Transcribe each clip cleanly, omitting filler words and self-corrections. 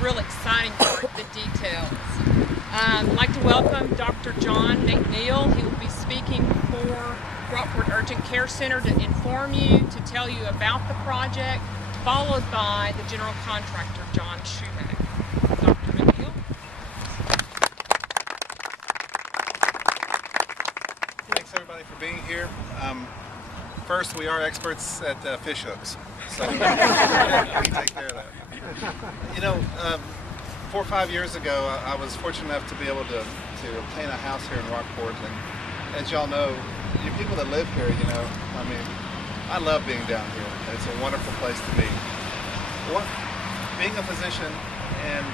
real exciting part, the details. I'd like to welcome Dr. John McNeill. He will be speaking for Rockport Urgent Care Center to inform you, to tell you about the project, followed by the general contractor, John Scheumack. Dr. McNeill. Thanks everybody for being here. First, we are experts at fish hooks, so we take care of that. You know, 4 or 5 years ago, I was fortunate enough to be able to obtain a house here in Rockport, and as y'all know, you people that live here, you know, I mean, I love being down here. It's a wonderful place to be. Being a physician and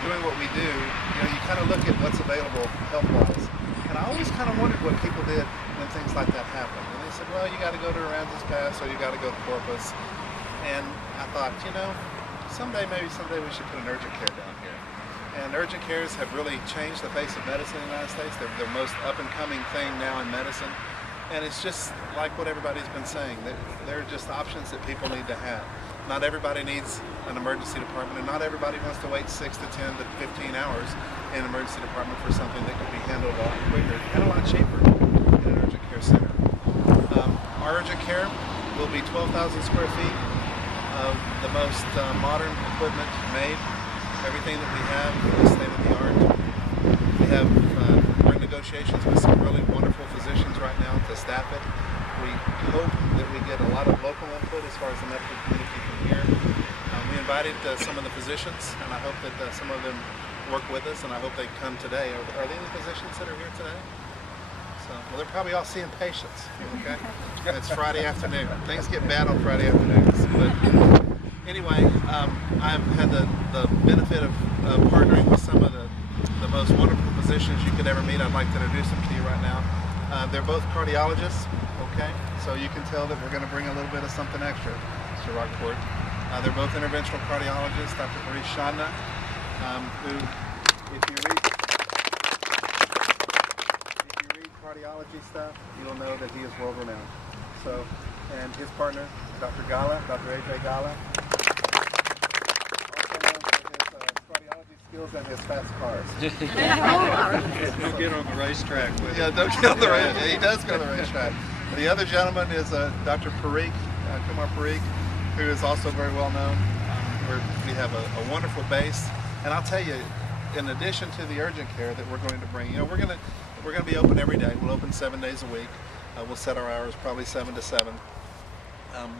doing what we do, you know, you kind of look at what's available health-wise, and I always kind of wondered what people did when things like that happened. And they said, well, you got to go to Aransas Pass, or you got to go to Corpus. And I thought, you know, maybe someday we should put an urgent care down here. And urgent cares have really changed the face of medicine in the United States. They're the most up-and-coming thing now in medicine. And it's just like what everybody's been saying. They're just options that people need to have. Not everybody needs an emergency department, and not everybody wants to wait 6 to 10 to 15 hours in an emergency department for something that can be handled a lot quicker and a lot cheaper in an urgent care center. Our urgent care will be 12,000 square feet of the most modern equipment made. Everything that we have is state-of-the-art. We have, we're in negotiations with some really wonderful physicians right now to staff it. We hope that we get a lot of local input as far as the medical community can hear. We invited some of the physicians, and I hope that some of them work with us, and I hope they come today. Are there any physicians that are here today? Well, they're probably all seeing patients, okay? It's Friday afternoon. Things get bad on Friday afternoons. But anyway, I've had the benefit of partnering with some of the most wonderful physicians you could ever meet. I'd like to introduce them to you right now. They're both cardiologists, okay? So you can tell that we're going to bring a little bit of something extra to Rockport. They're both interventional cardiologists, Dr. Scheumack, who, if you read cardiology stuff, you'll know that he is world-renowned. So, and his partner, Dr. Gala, Dr. A.J. Gala, also known for his cardiology skills and his fast cars. Don't get on the racetrack with him. Yeah, don't get on the racetrack. He does go to the racetrack. The other gentleman is Dr. Kumar Parikh, who is also very well known. We have a wonderful base, and I'll tell you, in addition to the urgent care that we're going to bring, you know, we're going to be open every day. We'll open 7 days a week. We'll set our hours probably 7 to 7.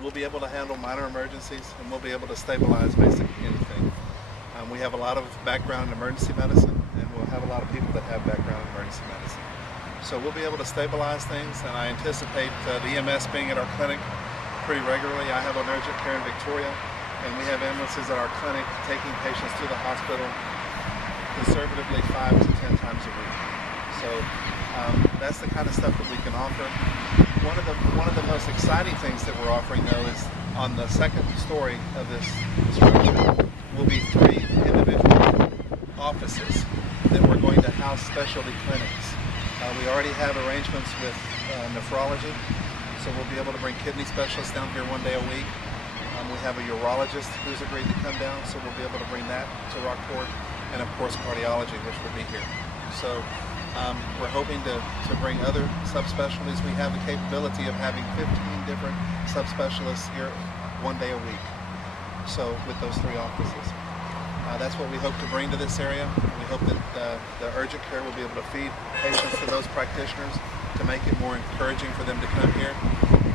We'll be able to handle minor emergencies, and we'll be able to stabilize basically anything. We have a lot of background in emergency medicine, and we'll have a lot of people that have background in emergency medicine. So we'll be able to stabilize things, and I anticipate the EMS being at our clinic pretty regularly. I have an urgent care in Victoria, and we have ambulances at our clinic taking patients to the hospital conservatively 5 to 10 times a week. So that's the kind of stuff that we can offer. One of the most exciting things that we're offering, though, is on the second story of this structure will be 3 individual offices that we're going to house specialty clinics. We already have arrangements with nephrology, so we'll be able to bring kidney specialists down here 1 day a week. We have a urologist who's agreed to come down, so we'll be able to bring that to Rockport, and of course cardiology, which will be here. So we're hoping to bring other subspecialties. We have the capability of having 15 different subspecialists here 1 day a week. So with those 3 offices. That's what we hope to bring to this area. We hope that the urgent care will be able to feed patients to those practitioners to make it more encouraging for them to come here.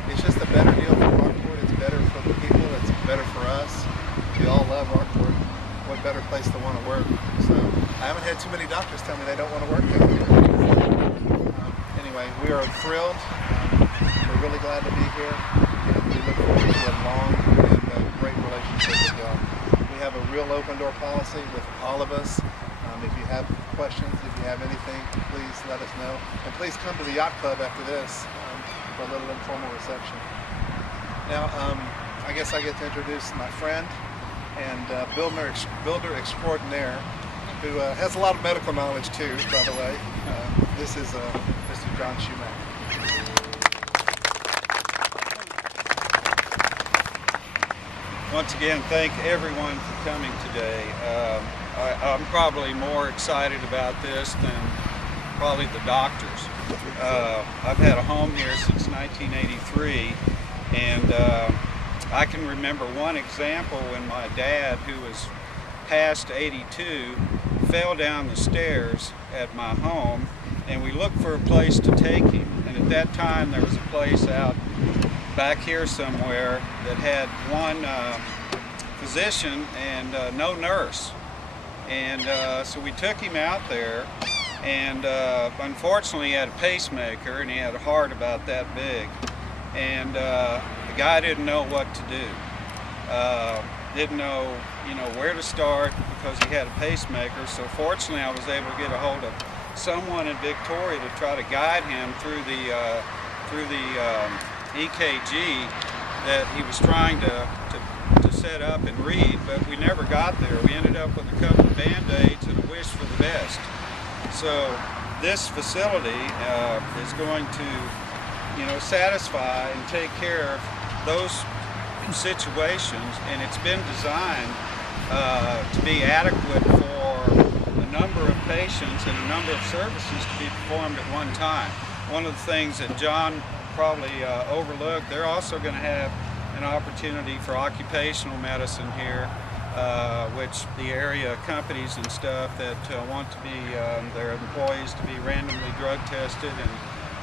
It's just a better deal for Rockport. It's better for the people. It's better for us. We all love Rockport. What better place to want to work? So I haven't had too many doctors tell me they don't want to work down here. Anyway, we are thrilled. We're really glad to be here, and we look forward to a long and great relationship with y'all. We have a real open door policy with all of us. If you have questions, if you have anything, please let us know. And please come to the yacht club after this for a little informal reception. Now, I guess I get to introduce my friend and builder extraordinaire, who has a lot of medical knowledge too, by the way. This is Mr. John Scheumack. Once again, thank everyone for coming today. I'm probably more excited about this than probably the doctors. I've had a home here since 1983, and I can remember one example when my dad, who was past 82, fell down the stairs at my home, and we looked for a place to take him. And at that time there was a place out back here somewhere that had one physician and no nurse. And so we took him out there, and unfortunately he had a pacemaker and he had a heart about that big. And the guy didn't know what to do. Didn't know, where to start because he had a pacemaker. So fortunately I was able to get a hold of someone in Victoria to try to guide him through the EKG that he was trying to set up and read, but we never got there. We ended up with a couple of Band-Aids and a wish for the best. So this facility is going to, satisfy and take care of those situations, and it's been designed to be adequate for a number of patients and a number of services to be performed at one time. One of the things that John probably overlooked, they're also going to have an opportunity for occupational medicine here, which the area companies and stuff that want to be their employees to be randomly drug tested,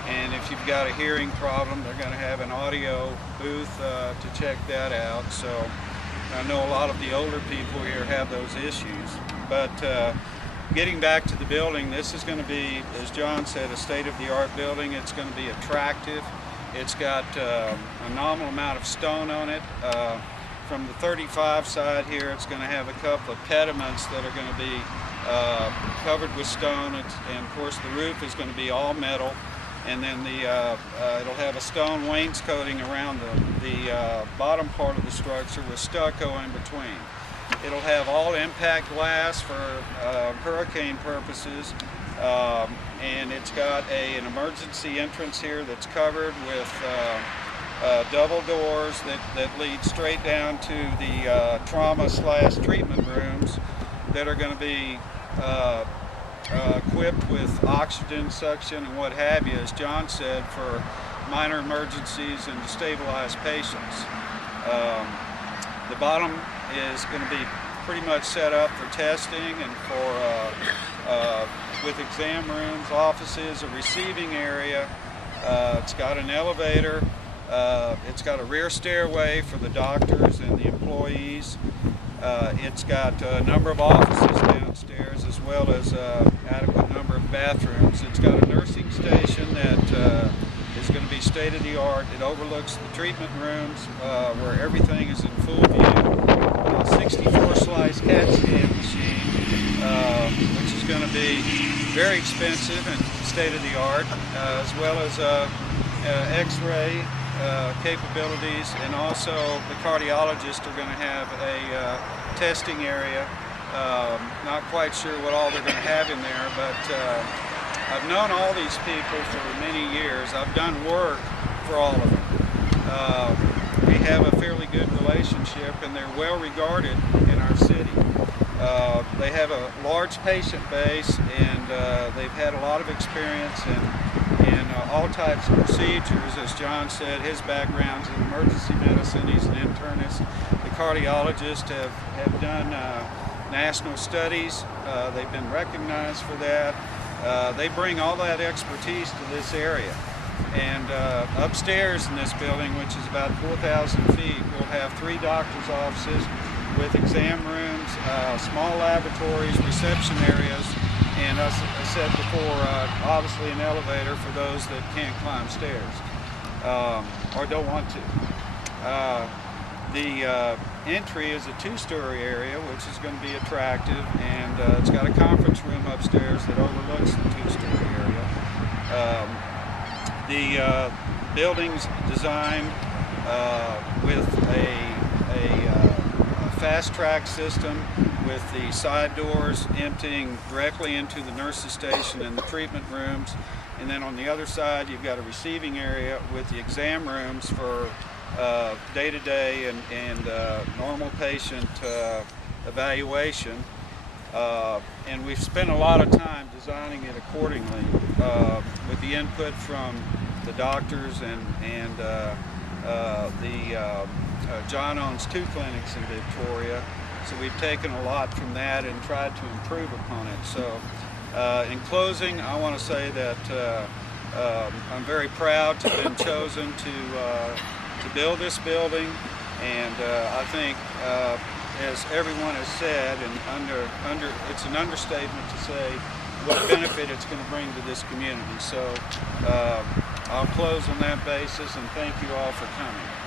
and if you've got a hearing problem, they're going to have an audio booth to check that out. So I know a lot of the older people here have those issues. But getting back to the building, this is going to be, as John said, a state-of-the-art building. It's going to be attractive. It's got a nominal amount of stone on it. From the 35 side here, it's going to have a couple of pediments that are going to be covered with stone, and of course the roof is going to be all metal, and then it'll have a stone wainscoting around the bottom part of the structure with stucco in between. It'll have all impact glass for hurricane purposes. And it's got an emergency entrance here that's covered with double doors that lead straight down to the trauma/treatment rooms that are going to be equipped with oxygen, suction, and what have you, as John said, for minor emergencies and to stabilize patients. The bottom is going to be pretty much set up for testing and for with exam rooms, offices, a receiving area. It's got an elevator. It's got a rear stairway for the doctors and the employees. It's got a number of offices downstairs, as well as adequate number of bathrooms. It's got a nursing station that is going to be state-of-the-art. It overlooks the treatment rooms where everything is in full view. 64-slice CAT scan machine, which is going to be very expensive and state-of-the-art, as well as X-ray capabilities, and also the cardiologists are going to have a testing area. Not quite sure what all they're going to have in there, but I've known all these people for many years. I've done work for all of them. We have a fairly good relationship, and they're well regarded in our city. They have a large patient base, and they've had a lot of experience in all types of procedures. As John said, his background's in emergency medicine. He's an internist. The cardiologists have done national studies. They've been recognized for that. They bring all that expertise to this area. And upstairs in this building, which is about 4,000 feet, we'll have 3 doctor's offices with exam rooms, small laboratories, reception areas, and as I said before, obviously an elevator for those that can't climb stairs or don't want to. The entry is a 2-story area, which is going to be attractive, and it's got a conference room upstairs that overlooks the 2-story area. The building's designed with a fast-track system with the side doors emptying directly into the nurse's station and the treatment rooms. And then on the other side, you've got a receiving area with the exam rooms for day-to-day and normal patient evaluation. And we've spent a lot of time designing it accordingly with the input from the doctors and John owns 2 clinics in Victoria, so we've taken a lot from that and tried to improve upon it. So in closing, I want to say that I'm very proud to have been chosen to build this building, and I think as everyone has said, and it's an understatement to say what benefit it's going to bring to this community. So I'll close on that basis, and thank you all for coming.